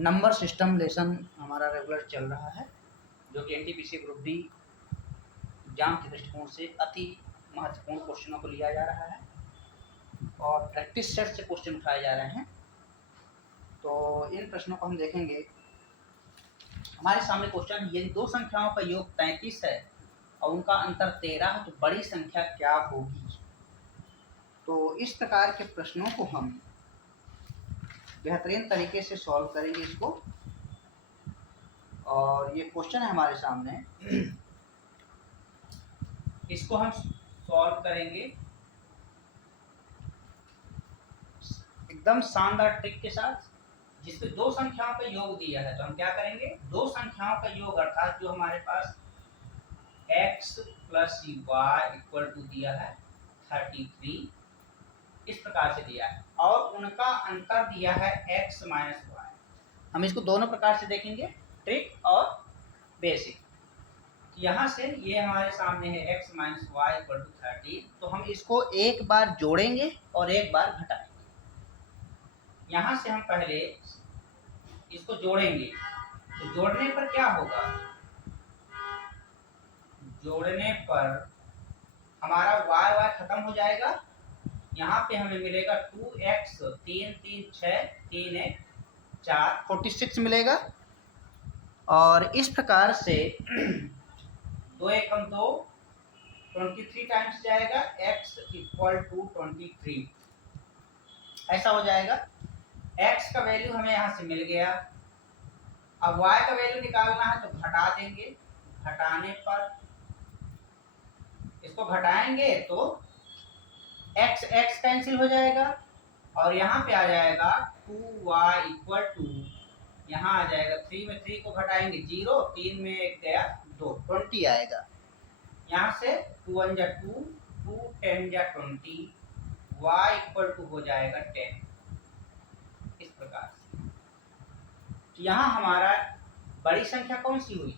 Number system lesson हमारा regular चल रहा है, जो कि एनटीपीसी ग्रुप डी एग्जाम के दृष्टिकोण से अति महत्वपूर्ण क्वेश्चनों को लिया जा रहा है और प्रैक्टिस सेट से क्वेश्चन उठाए जा रहे हैं। तो इन प्रश्नों को हम देखेंगे। हमारे सामने क्वेश्चन, यदि दो संख्याओं का योग 33 है और उनका अंतर 13 है तो बड़ी संख्या क्या होगी। तो इस प्रकार के प्रश्नों को हम बेहतरीन तरीके से सॉल्व करेंगे इसको। और ये क्वेश्चन है हमारे सामने, इसको हम सॉल्व करेंगे एकदम शानदार ट्रिक के साथ, जिसमें दो संख्याओं का योग दिया है। तो हम क्या करेंगे, दो संख्याओं का योग अर्थात जो हमारे पास x plus y equal to दिया है 33, इस प्रकार से दिया है, और उनका अंतर दिया है x माइनस वाई। हम इसको दोनों प्रकार से देखेंगे, ट्रिक और बेसिक। यहाँ से ये हमारे सामने है x minus y equal to 30, तो हम इसको एक बार जोड़ेंगे और एक बार घटाएंगे। यहाँ से हम पहले इसको जोड़ेंगे, तो जोड़ने पर क्या होगा, जोड़ने पर हमारा y y खत्म हो जाएगा। यहाँ पे हमें मिलेगा 2x 3 3 6 3 1 4 46 मिलेगा। और इस प्रकार से 2 1 2 23 टाइम्स जाएगा, x इक्वल टू 23 ऐसा हो जाएगा। x का वैल्यू हमें यहाँ से मिल गया। अब y का वैल्यू निकालना है तो घटा देंगे, घटाने पर इसको घटाएंगे तो x x कैंसिल हो जाएगा और यहाँ पे आ जाएगा 2y इक्वल टू, यहाँ आ जाएगा 3 में 3 को घटाएंगे 0, 3 में 1 गया 2, 20 आएगा। यहाँ से 2 1 जा 2, 2 10 जा 20, y इक्वल टू हो जाएगा 10। इस प्रकार से तो यहाँ हमारा बड़ी संख्या कौन सी हुई,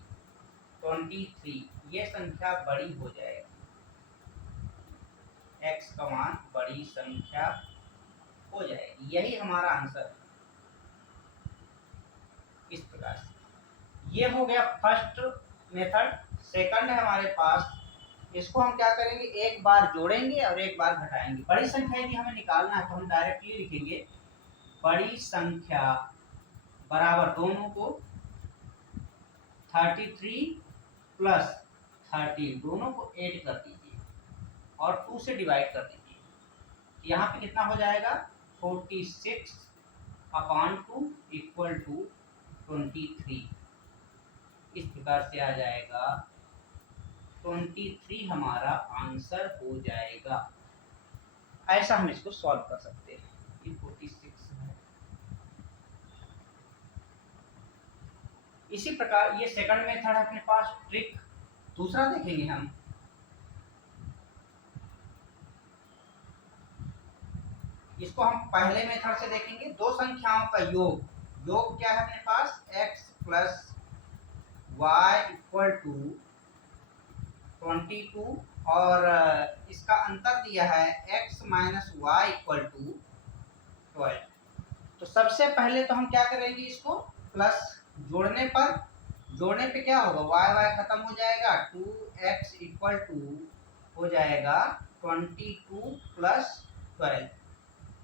23। ये संख्या बड़ी हो जाएगी, x का मान बड़ी संख्या हो जाएगी। यही हमारा आंसर है। इस प्रकार से ये हो गया फर्स्ट मेथड। सेकंड है हमारे पास, इसको हम क्या करेंगे, एक बार जोड़ेंगे और एक बार घटाएंगे। बड़ी संख्या यदि हमें निकालना है तो हम डायरेक्टली लिखेंगे बड़ी संख्या बराबर दोनों को 33 प्लस 30 दोनों को ऐड कर दीजिए और 2 से डिवाइड कर दीजिए। यहाँ पे कितना हो जाएगा, 46 अपॉन 2 इक्वल टू 23। इस प्रकार से आ जाएगा 23 हमारा आंसर हो जाएगा। ऐसा हम इसको सॉल्व कर सकते हैं। ये 46 है। इसी प्रकार ये सेकंड मेथड है अपने पास। ट्रिक दूसरा देखेंगे हम। इसको हम पहले मेथड से देखेंगे। दो संख्याओं का योग, योग क्या है अपने पास, x plus y equal to 22 और इसका अंतर दिया है x minus y equal to 12। तो सबसे पहले तो हम क्या करेंगे, इसको प्लस जोड़ने पे क्या होगा, y y खत्म हो जाएगा, 2x इक्वल टू हो जाएगा 22 प्लस 12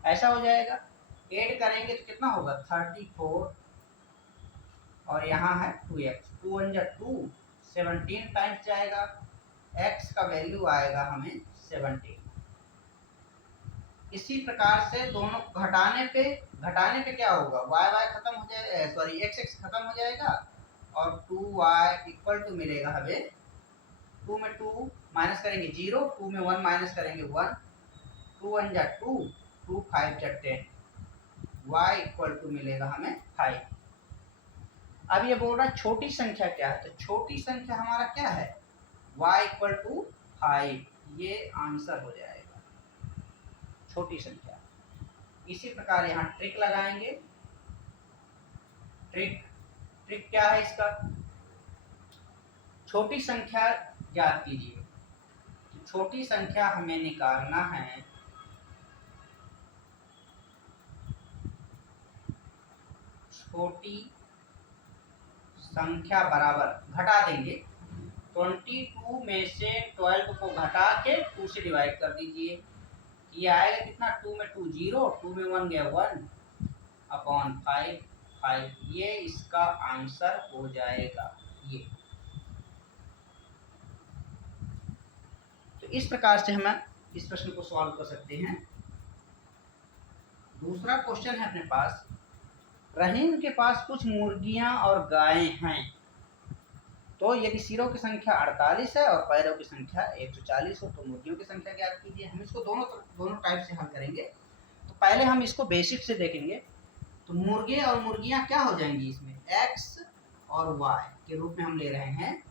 ऐसा हो जाएगा। ऐड करेंगे तो कितना होगा, 34 और यहाँ है 2x, 2 1 जा 2, 17 टाइम्स जाएगा, x का वैल्यू आएगा हमें 17। इसी प्रकार से दोनों घटाने पे क्या होगा, y y खत्म हो जाएगा, सॉरी x x खत्म हो जाएगा और 2y इक्वल टू मिलेगा हमें, 2 में 2 माइनस करेंगे 0, 2 में 1 माइनस करेंगे 1, 2 1 जा 2, 2 5 जा 10, y इक्वल टू मिलेगा हमें 5। अब ये बोल रहा है छोटी संख्या क्या है, तो छोटी संख्या हमारा क्या है, y इक्वल टू 5, ये आंसर हो जाएगा छोटी संख्या। इसी प्रकार यहाँ ट्रिक लगाएंगे। ट्रिक क्या है इसका, छोटी संख्या ज्ञात कीजिए। तो छोटी संख्या हमें निकालना है छोटी संख्या बराबर घटा देंगे। 22 में से 12 को घटा के 2 से डिवाइड कर दीजिए। ये आएगा कितना, 2 में 2 0, 2 में 1 गया 1 अपॉन 5 5। ये इसका आंसर हो जाएगा ये। तो इस प्रकार से हम इस प्रश्न को सॉल्व कर सकते हैं। दूसरा क्वेश्चन है अपने पास, रहीम के पास कुछ मुर्गियां और गायें हैं, तो यदि सिरों की संख्या 48 है और पैरों की संख्या 140 हो तो मुर्गियों की संख्या ज्ञात कीजिए। हम इसको दोनों टाइप से हल करेंगे। तो पहले हम इसको बेसिक से देखेंगे। तो मुर्गे और मुर्गियां क्या हो जाएंगी, इसमें x और y के रूप में हम ले रहे हैं।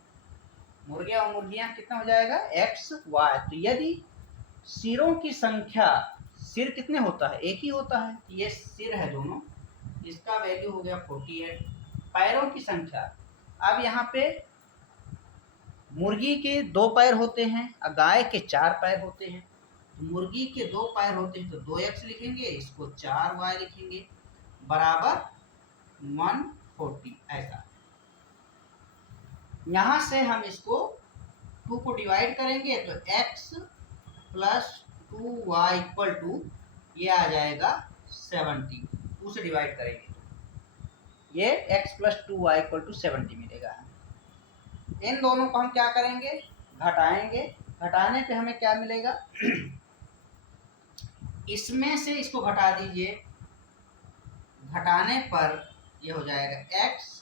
मुर्गे और मुर्गियां कितना हो जाएगा, x y। तो यदि सिरों की संख्या, सिर कितने होता है, एक ही होता है, तो ये सिर है दोनों, इसका वैल्यू हो गया 48। पैरों की संख्या, अब यहाँ पे मुर्गी के 2 पैर होते हैं और गाय के 4 पैर होते हैं। तो मुर्गी के 2 पैर होते हैं तो 2x लिखेंगे, इसको 4y लिखेंगे, बराबर 140। ऐसा यहाँ से हम इसको 2 को डिवाइड करेंगे तो x plus 2y equal to ये आ जाएगा 70। 2 से डिवाइड करेंगे तो ये x plus 2y equal to 70 मिलेगा। इन दोनों को हम क्या करेंगे, घटाएंगे। घटाने पे हमें क्या मिलेगा, इसमें से इसको घटा दीजिए, घटाने पर ये हो जाएगा x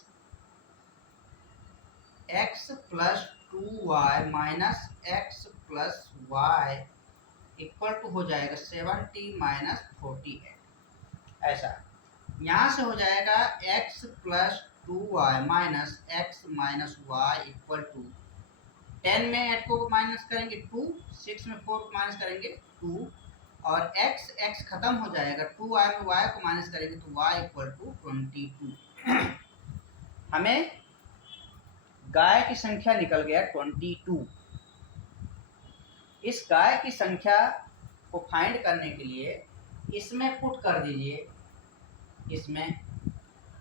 plus 2y minus x plus y equal to हो जाएगा 70 माइनस 48। ऐसा यहाँ से हो जाएगा x plus 2y minus x minus y equal to 10 में 8 को माइनस करेंगे 2, 6 में 4 को माइनस करेंगे 2 और x खत्म हो जाएगा, 2y में y को माइनस करेंगे तो y इक्वल टू 22। हमें गाय की संख्या निकल गया 22। इस गाय की संख्या को फाइंड करने के लिए इसमें पुट कर दीजिए।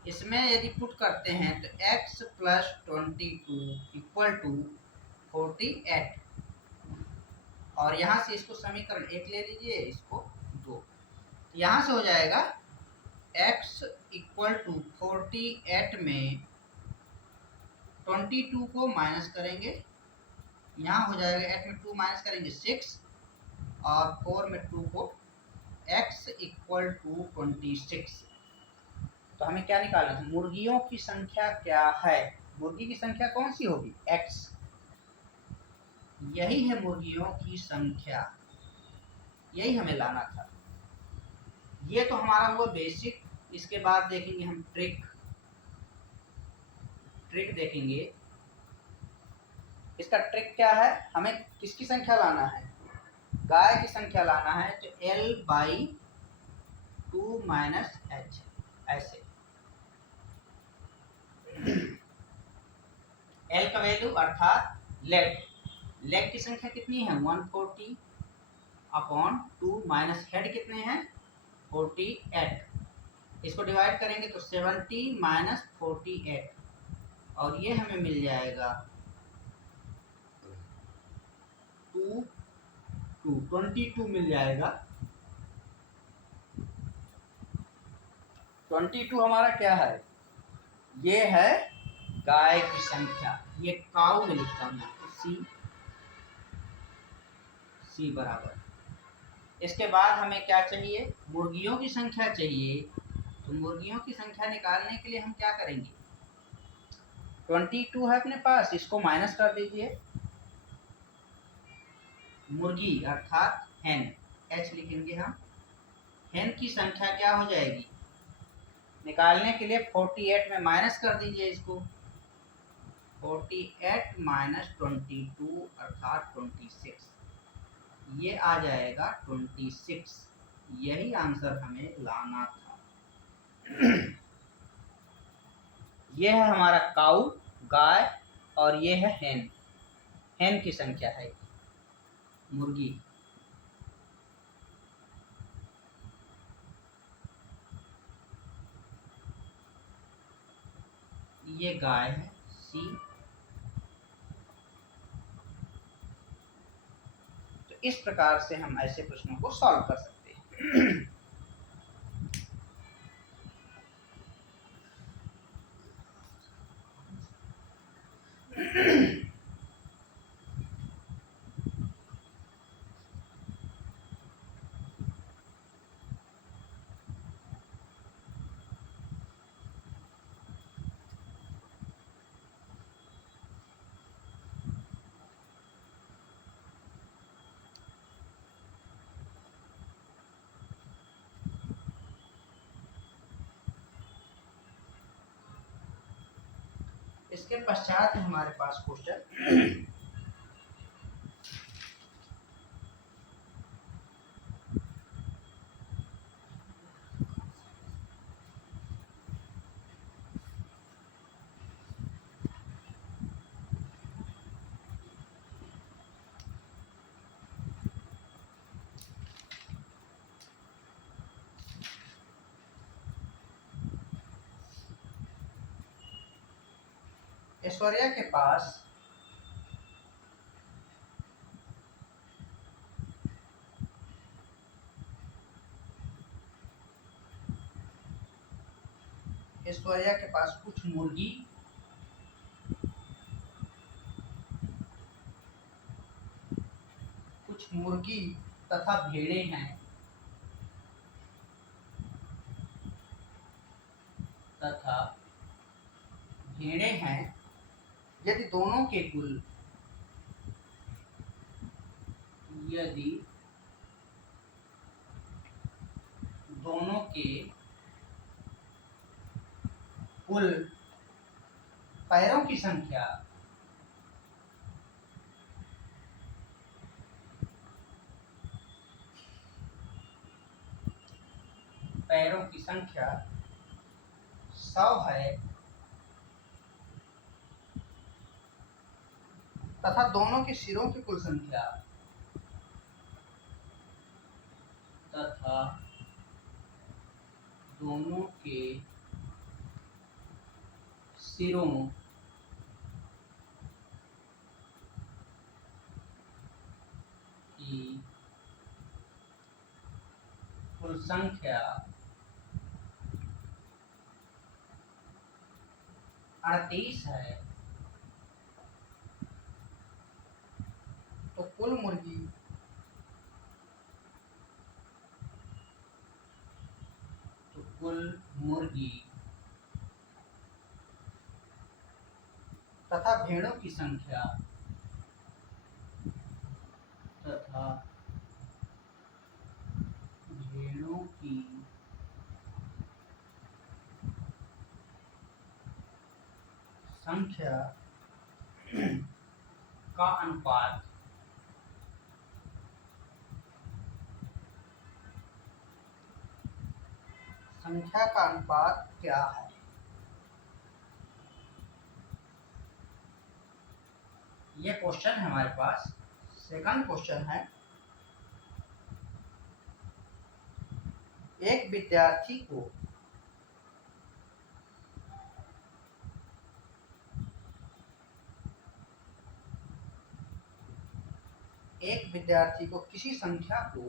इसमें यदि पुट करते हैं तो x प्लस 22 इक्वल टू 48 और यहाँ से इसको समीकरण 1 ले लीजिए, इसको 2। तो यहाँ से हो जाएगा x इक्वल टू 48 में 22 को माइनस करेंगे, यहाँ हो जाएगा 8 में 2 माइनस करेंगे 6 और 4 में 2 को x इक्वल टू 26। तो हमें क्या निकालना है, मुर्गियों की संख्या क्या है, मुर्गी की संख्या कौन सी होगी, x। यही है मुर्गियों की संख्या, यही हमें लाना था। ये तो हमारा हुआ बेसिक। इसके बाद देखेंगे हम ट्रिक देखेंगे। इसका ट्रिक क्या है, हमें किसकी संख्या लाना है, गाय की संख्या लाना है। तो L/2 माइनस h, ऐसे L का वैल्यू अर्थात लेग की संख्या कितनी है 140 अपॉन 2 माइनस हेड कितने हैं 48। इसको डिवाइड करेंगे तो 70 माइनस 48 और ये हमें मिल जाएगा 22 मिल जाएगा। 22 हमारा क्या है, ये है गाय की संख्या। ये काऊ में लिखता हूँ सी बराबर। इसके बाद हमें क्या चाहिए, मुर्गियों की संख्या चाहिए। तो मुर्गियों की संख्या निकालने के लिए हम क्या करेंगे, 22 है अपने पास, इसको माइनस कर दीजिए। मुर्गी अर्थात हेन, h लिखेंगे हम। हेन की संख्या क्या हो जाएगी, निकालने के लिए 48 में माइनस कर दीजिए इसको। 48 माइनस 22 अर्थात 26, ये आ जाएगा 26। यही आंसर हमें लाना था। ये है हमारा काऊ, गाय, और ये है हेन की संख्या है मुर्गी। ये गाय है सी। तो इस प्रकार से हम ऐसे प्रश्नों को सॉल्व कर सकते हैं। इसके पश्चात है हमारे पास क्वेश्चन, ऐश्वर्या के पास कुछ मुर्गी तथा भेड़ें हैं यदि दोनों के कुल पैरों की संख्या पैरों की संख्या 100 है तथा दोनों के सिरों की कुल संख्या की कुल संख्या 38 है, तो कुल मुर्गी तथा भेड़ों की संख्या का अनुपात क्या है। ये क्वेश्चन है हमारे पास। सेकंड क्वेश्चन है, एक विद्यार्थी को किसी संख्या को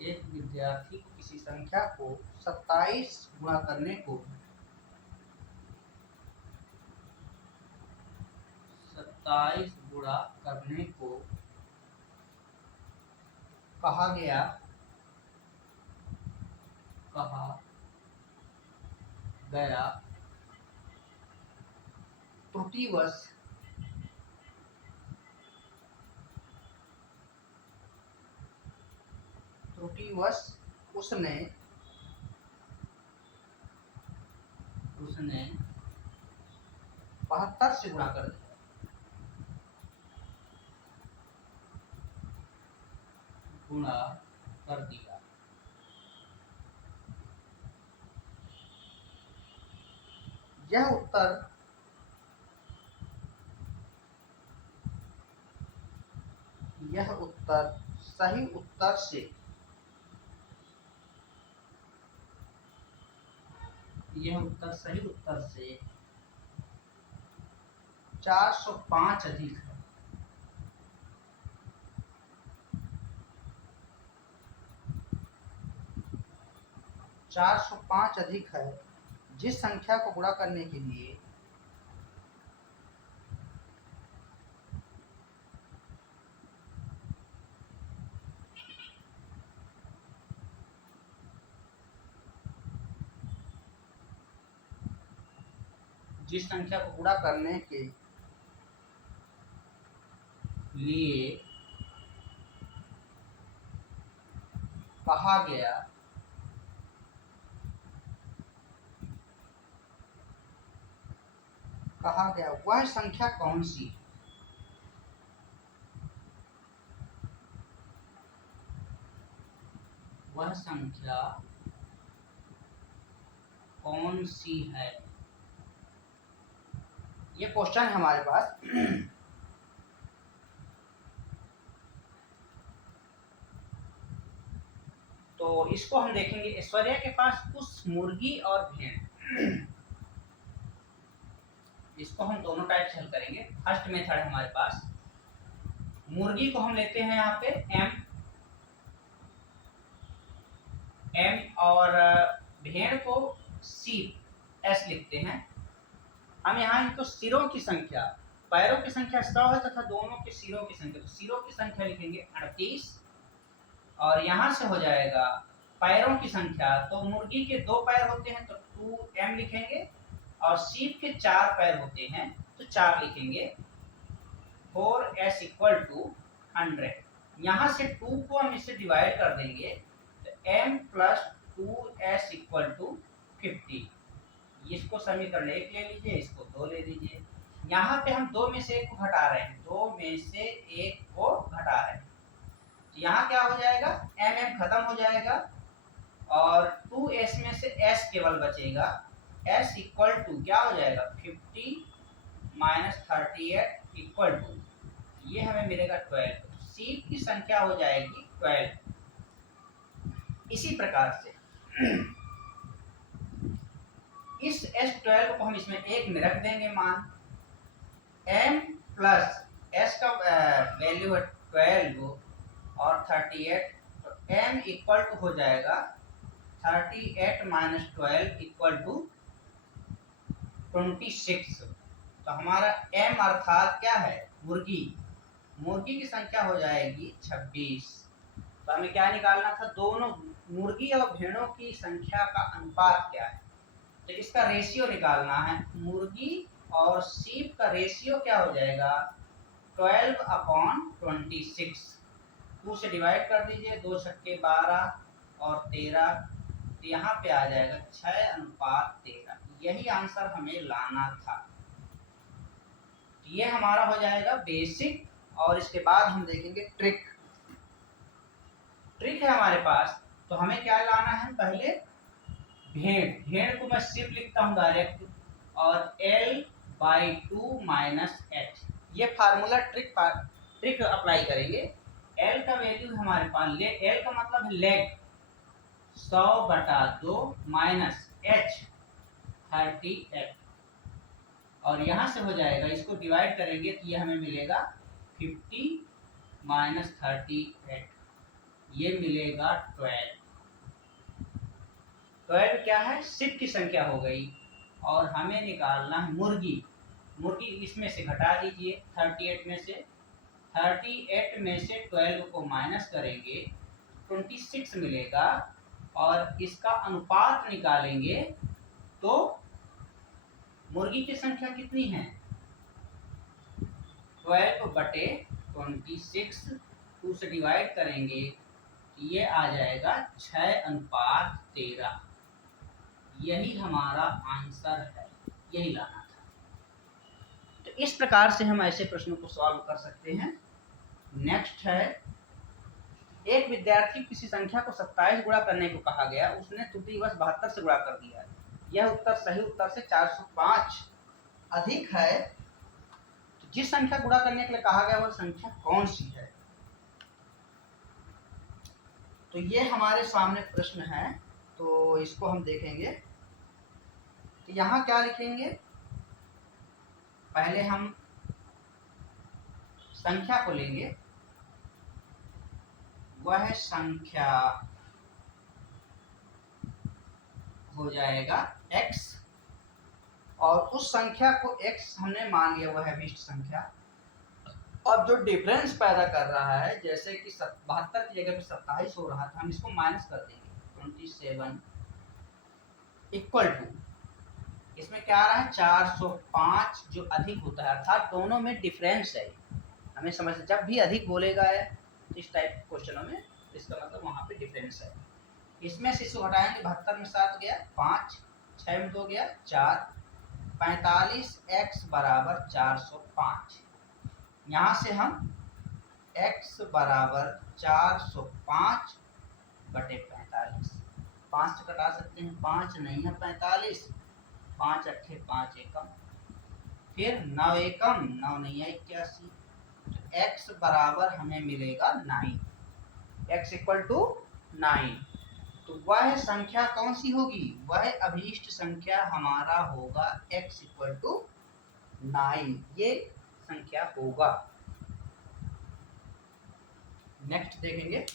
एक विद्यार्थी को किसी संख्या को 27 गुणा करने को कहा गया त्रुटिवश उसने 72 से गुणा कर दिया। यह उत्तर सही उत्तर से यह उत्तर सही उत्तर से 405 अधिक है। चार सौ पाँच अधिक है जिस संख्या को गुणा करने के लिए कहा गया वह संख्या कौन सी है? वह संख्या कौन सी है, ये क्वेश्चन है हमारे पास। तो इसको हम देखेंगे। ऐश्वर्या के पास कुछ मुर्गी और भेड़, इसको हम दोनों टाइप से हल करेंगे। फर्स्ट मेथड है हमारे पास, मुर्गी को हम लेते हैं यहाँ पे m और भेड़ को सीप s लिखते हैं। हम यहाँ इनको सिरों की संख्या, पैरों की संख्या 100 है तथा दोनों के सिरों की संख्या, तो सिरों की संख्या लिखेंगे 38 और यहाँ से हो जाएगा पैरों की संख्या। तो मुर्गी के 2 पैर होते हैं तो 2m लिखेंगे और सीप के 4 पैर होते हैं तो 4 लिखेंगे। 4s equal to 100। यहाँ से 2 को हम इससे डिवाइड कर देंगे तो m plus 2s equal to 50। इसको समीकरण 1 ले लीजिए, इसको 2 ले लीजिए। यहाँ पे हम 2 में से 1 को घटा रहे हैं, 2 में से 1 को घटा रहे हैं, तो यहाँ क्या हो जाएगा, m खत्म हो जाएगा और 2s में से s केवल बचेगा। s इक्वल टू क्या हो जाएगा, 50 माइनस 38 इक्वल टू, ये हमें मिलेगा 12। सीप की संख्या हो जाएगी 12। इसी प्रकार से इस S12 को हम इसमें 1 में रख देंगे मान, m प्लस s का वैल्यू है 12 और 38, तो m इक्वल टू हो जाएगा 38 माइनस 12 इक्वल टू 26। तो हमारा m अर्थात क्या है, मुर्गी की संख्या हो जाएगी 26। तो हमें क्या निकालना था, दोनों मुर्गी और भेड़ों की संख्या का अनुपात क्या है, तो इसका रेशियो निकालना है। मुर्गी और सीप का रेशियो क्या हो जाएगा, 12/26। 2 से डिवाइड कर दीजिए, 2 छक्के 12 और 13, तो यहाँ पे आ जाएगा 6:13। यही आंसर हमें लाना था। तो ये हमारा हो जाएगा बेसिक। और इसके बाद हम देखेंगे ट्रिक है हमारे पास। तो हमें क्या लाना है, पहले भेड़ को मैं सिर्फ लिखता हूँ डायरेक्ट, और L/2 माइनस h, ये फार्मूला ट्रिक अप्लाई करेंगे। L का वैल्यू हमारे पास, L का मतलब है लेग, 100/2 माइनस h 38, और यहाँ से हो जाएगा, इसको डिवाइड करेंगे तो ये हमें मिलेगा 50 माइनस 38, ये मिलेगा 12। 12 क्या है, सीप की संख्या हो गई। और हमें निकालना है मुर्गी इसमें से घटा दीजिए, 38 में से 12 को माइनस करेंगे 26 मिलेगा, और इसका अनुपात निकालेंगे तो मुर्गी की संख्या कितनी है, 12/26, 2 से डिवाइड करेंगे, ये आ जाएगा 6:13। यही हमारा आंसर है, यही लाना था। तो इस प्रकार से हम ऐसे प्रश्नों को सॉल्व कर सकते हैं। नेक्स्ट है, एक विद्यार्थी किसी संख्या को 27 गुणा करने को कहा गया, उसने त्रुटिवश 72 से गुणा कर दिया। यह उत्तर सही उत्तर से 405 अधिक है। तो जिस संख्या गुणा करने के लिए कहा गया वह संख्या कौन सी है, तो ये हमारे सामने प्रश्न है। तो इसको हम देखेंगे। यहाँ क्या लिखेंगे, पहले हम संख्या को लेंगे, वह संख्या हो जाएगा x, और उस संख्या को x हमने मान लिया वह अभिष्ट संख्या। अब जो डिफरेंस पैदा कर रहा है, जैसे कि 72 की जगह पे 27 हो रहा था, हम इसको माइनस कर देंगे 27 इक्वल टू, इसमें क्या आ रहा है 405 जो अधिक होता है, अर्थात दोनों में डिफरेंस है। हमें समझ, जब भी अधिक बोलेगा है इस टाइप क्वेश्चनों में, इसका मतलब वहाँ पे डिफरेंस है। इसमें से इसको हटाएंगे, 72 में 7 गया 5, 6 में 2 गया 4, 45x बराबर 405। यहाँ से हम x बराबर 405 बटे 45, 5 से कटा सकते हैं, 5 नहीं है 45, 5 अट्ठे 5 एकम, फिर 9 एकम 9 नहीं है 81, तो x बराबर हमें मिलेगा 9, x इक्वल टू 9। तो वह संख्या कौन सी होगी, वह अभीष्ट संख्या हमारा होगा x इक्वल टू 9, ये संख्या होगा। नेक्स्ट देखेंगे,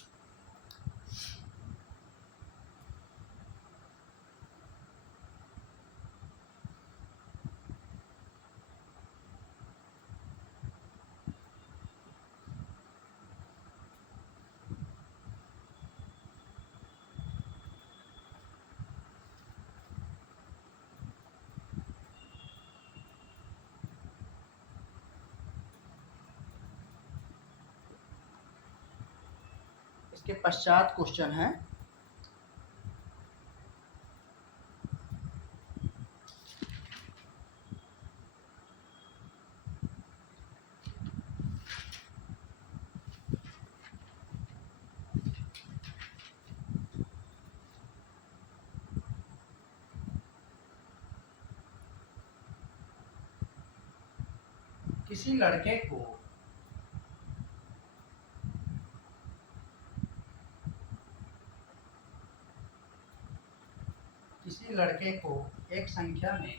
इसके पश्चात क्वेश्चन है किसी लड़के को एक संख्या में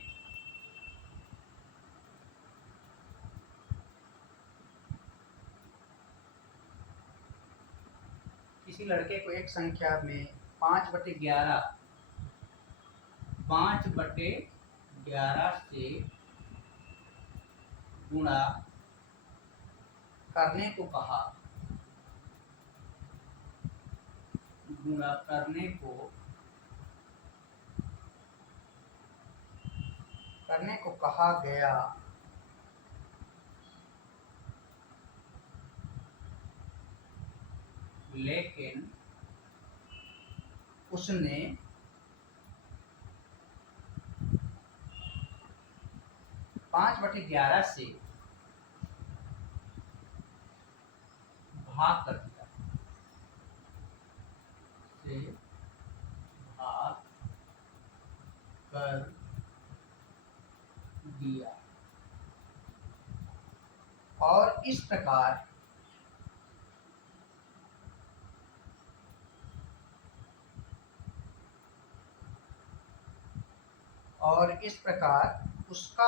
किसी लड़के को एक संख्या में 5/11 से गुणा करने को कहा, गुणा करने को कहा गया, लेकिन उसने 5/11 से भाग कर दिया, से भाग कर दिया, और इस प्रकार उसका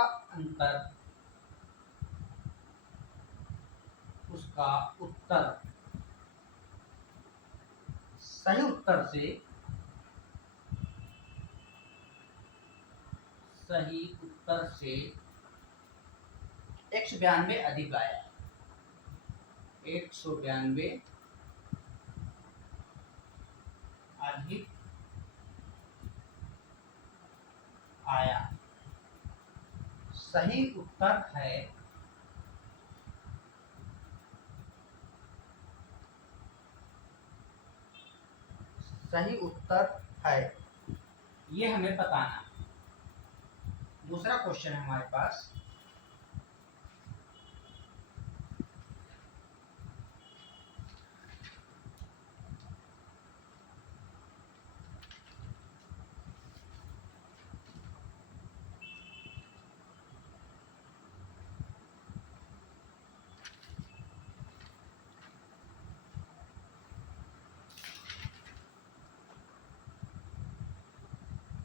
उत्तर सही उत्तर से 192 अधिक आया, 192 अधिक आया। सही उत्तर है, ये हमें बताना। दूसरा क्वेश्चन है हमारे पास,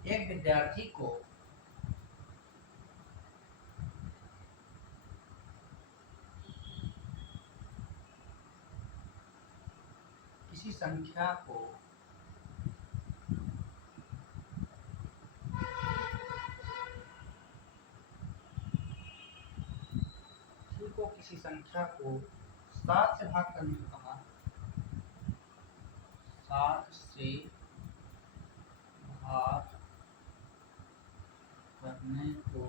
एक विद्यार्थी को किसी संख्या को किसी संख्या को 7 से भाग करने को कहा, 7 से भाग करने को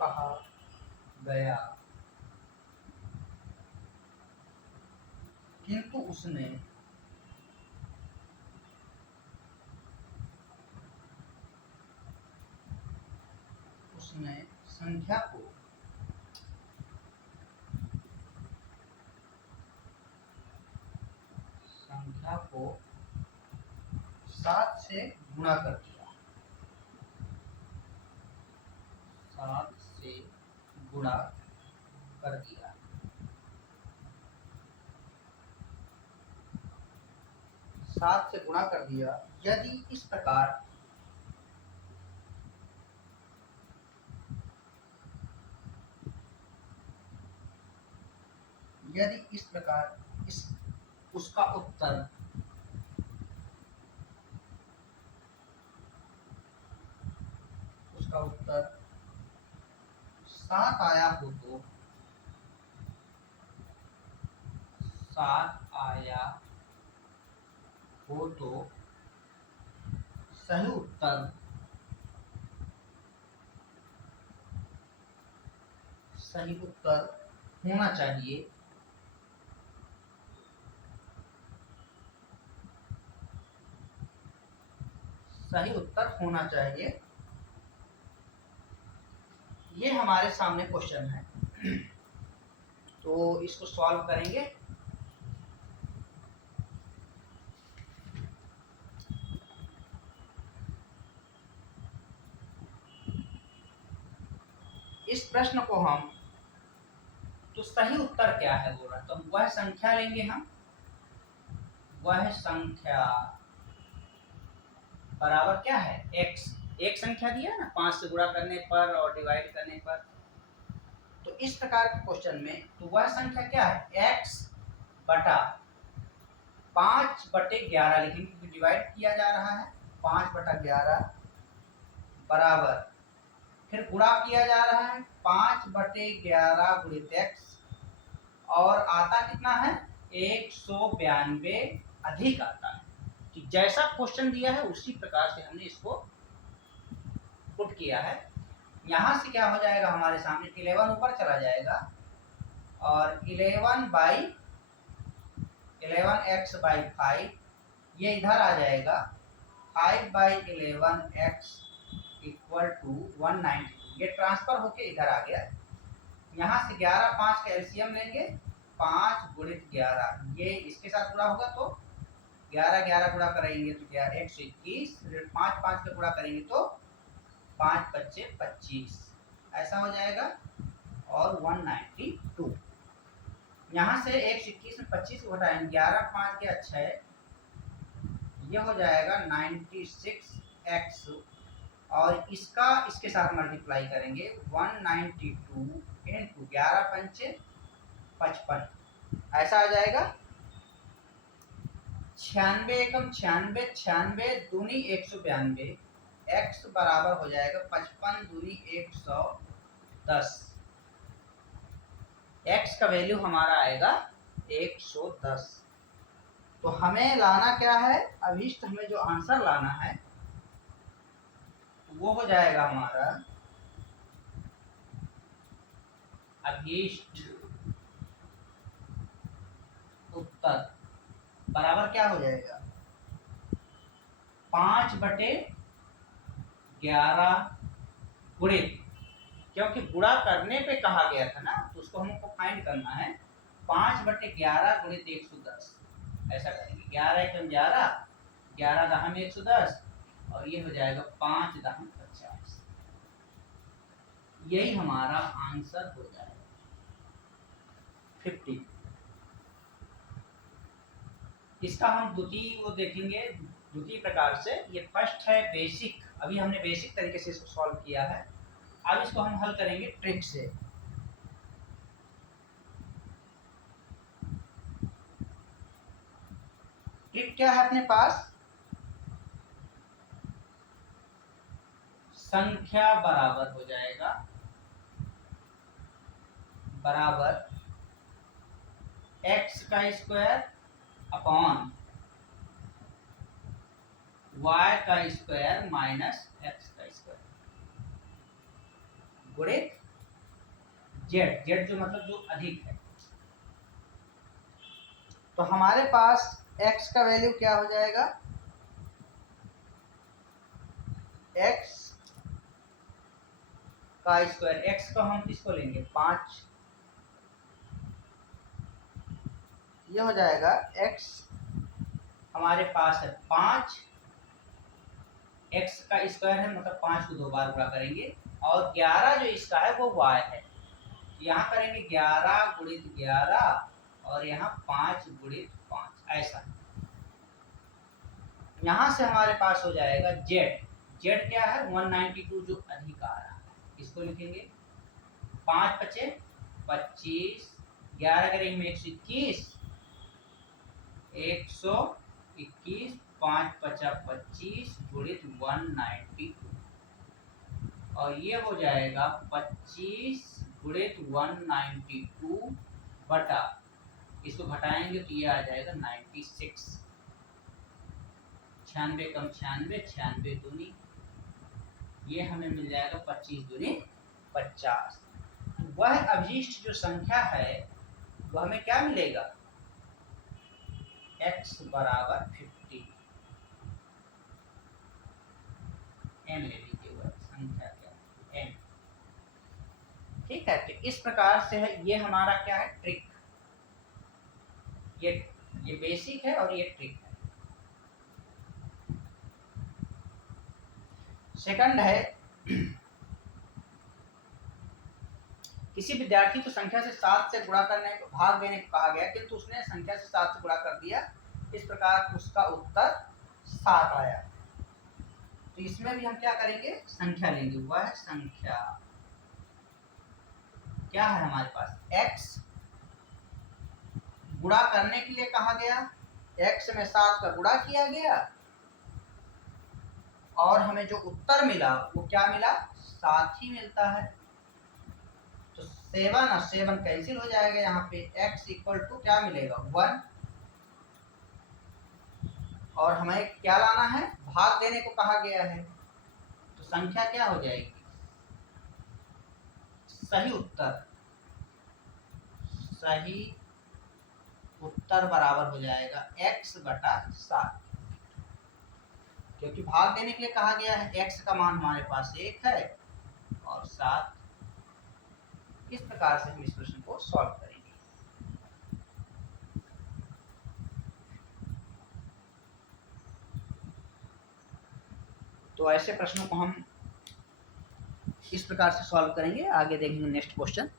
कहा गया, किंतु उसने संख्या को 7 से गुणा कर दिया, 7 से गुणा कर दिया। यदि इस प्रकार उसका उत्तर 7 आया हो तो 7 आया हो तो सही उत्तर होना चाहिए ये हमारे सामने क्वेश्चन है, तो इसको सॉल्व करेंगे। इस प्रश्न को हम, तो सही उत्तर क्या है बोल रहा, तो वह संख्या लेंगे हम, वह संख्या बराबर क्या है x, एक संख्या दिया ना 5 से गुणा करने पर और डिवाइड करने पर। तो इस प्रकार के क्वेश्चन में तो वह संख्या क्या है x बटा 5/11 लिखेंगे क्योंकि डिवाइड किया जा रहा है, 5/11 बराबर, फिर गुणा किया जा रहा है 5/11 गुणित x, और आता कितना है 192 अधिक आता है। कि जैसा क्वेश्चन दिया है उसी प्रकार से हमने इसको पुट किया है। यहाँ से क्या हो जाएगा हमारे सामने 11 ऊपर चला जाएगा और 11x/5 ये इधर आ जाएगा, 5/11x = 192, ये ट्रांसफर होके इधर आ गया। यहाँ से 11 5 का एलसीएम लेंगे, 5 गुणित 11, ये इसके साथ गुणा होगा तो 11 गुणा करेंगे तो क्या 121, 5 5 का गुणा करेंगे तो 5 बच्चे 25, ऐसा हो जाएगा, और 192। यहाँ से 121 में 25 घटाएंगे, 11 5 के 6, ये हो जाएगा 96x, और इसका इसके साथ मल्टीप्लाई करेंगे 192 इंटू 11 पंचे 55, ऐसा आ जाएगा 96 एकम 96, 96 दूनी 192, x बराबर हो जाएगा 55 दूनी 110, x का वैल्यू हमारा आएगा 110। तो हमें लाना क्या है, अभीष्ट हमें जो आंसर लाना है वो हो जाएगा हमारा अभीष्ट उत्तर बराबर क्या हो जाएगा 5/11 गुणित, क्योंकि गुणा करने पे कहा गया था ना तो उसको हमको फाइंड करना है, 5/11 गुणित 110, ऐसा करेंगे 11 एकम 11, 11 दहम 110, और ये हो जाएगा 5 दहम 50, यही हमारा आंसर हो जाएगा 50। इसका हम द्वितीय वो देखेंगे द्वितीय प्रकार से। ये फर्स्ट है बेसिक, अभी हमने बेसिक तरीके से इसको सॉल्व किया है, अब इसको हम हल करेंगे ट्रिक से। ट्रिक क्या है अपने पास, संख्या बराबर हो जाएगा बराबर x का स्क्वायर अपॉन y का स्क्वायर माइनस x का स्क्वायर गुणित z, z जो मतलब जो अधिक है। तो हमारे पास x का वैल्यू क्या हो जाएगा, x का स्क्वायर, x को हम किसको लेंगे 5, ये हो जाएगा x हमारे पास है 5, x का स्क्वायर है मतलब 5 को 2 बार गुणा करेंगे, और 11 जो इसका है वो y है, यहाँ करेंगे 11 गुणित 11 और यहाँ 5 गुणित 5, ऐसा। यहाँ से हमारे पास हो जाएगा z, z क्या है 192 जो अधिक आ रहा है, इसको लिखेंगे 5 पचे 25, 11 करेंगे 121, 121, 5 पचा 25 गुणित 192, और ये हो जाएगा 25 गुणित 192 बटा, इसको घटाएंगे तो ये आ जाएगा 96, 96 कम 96, 96 दूनी, ये हमें मिल जाएगा 25 दूनी 50। वह अवशिष्ट जो संख्या है वो हमें क्या मिलेगा, x बराबर 50, n ले लीजिए, वह संख्या क्या n, ठीक है। तो इस प्रकार से है, ये हमारा क्या है ट्रिक, ये बेसिक है और ये ट्रिक है। सेकंड है, किसी विद्यार्थी को संख्या से 7 से गुणा करने को भाग देने को कहा गया, किंतु उसने संख्या से 7 से गुणा कर दिया, इस प्रकार उसका उत्तर 7 आया। तो इसमें भी हम क्या करेंगे, संख्या लेंगे, वह संख्या क्या है हमारे पास x, गुणा करने के लिए कहा गया, x में 7 का गुणा किया गया और हमें जो उत्तर मिला वो क्या मिला, 7 ही मिलता है। तो 7 और 7 कैंसिल हो जाएगा, यहाँ पे x इक्वल टू क्या मिलेगा 1, और हमें क्या लाना है, भाग देने को कहा गया है, तो संख्या क्या हो जाएगी, सही उत्तर बराबर हो जाएगा x बटा 7, क्योंकि भाग देने के लिए कहा गया है, x का मान हमारे पास 1 है और 7। इस प्रकार से हम इस प्रश्न को सॉल्व करेंगे। तो ऐसे प्रश्नों को हम इस प्रकार से सॉल्व करेंगे, आगे देखेंगे नेक्स्ट क्वेश्चन।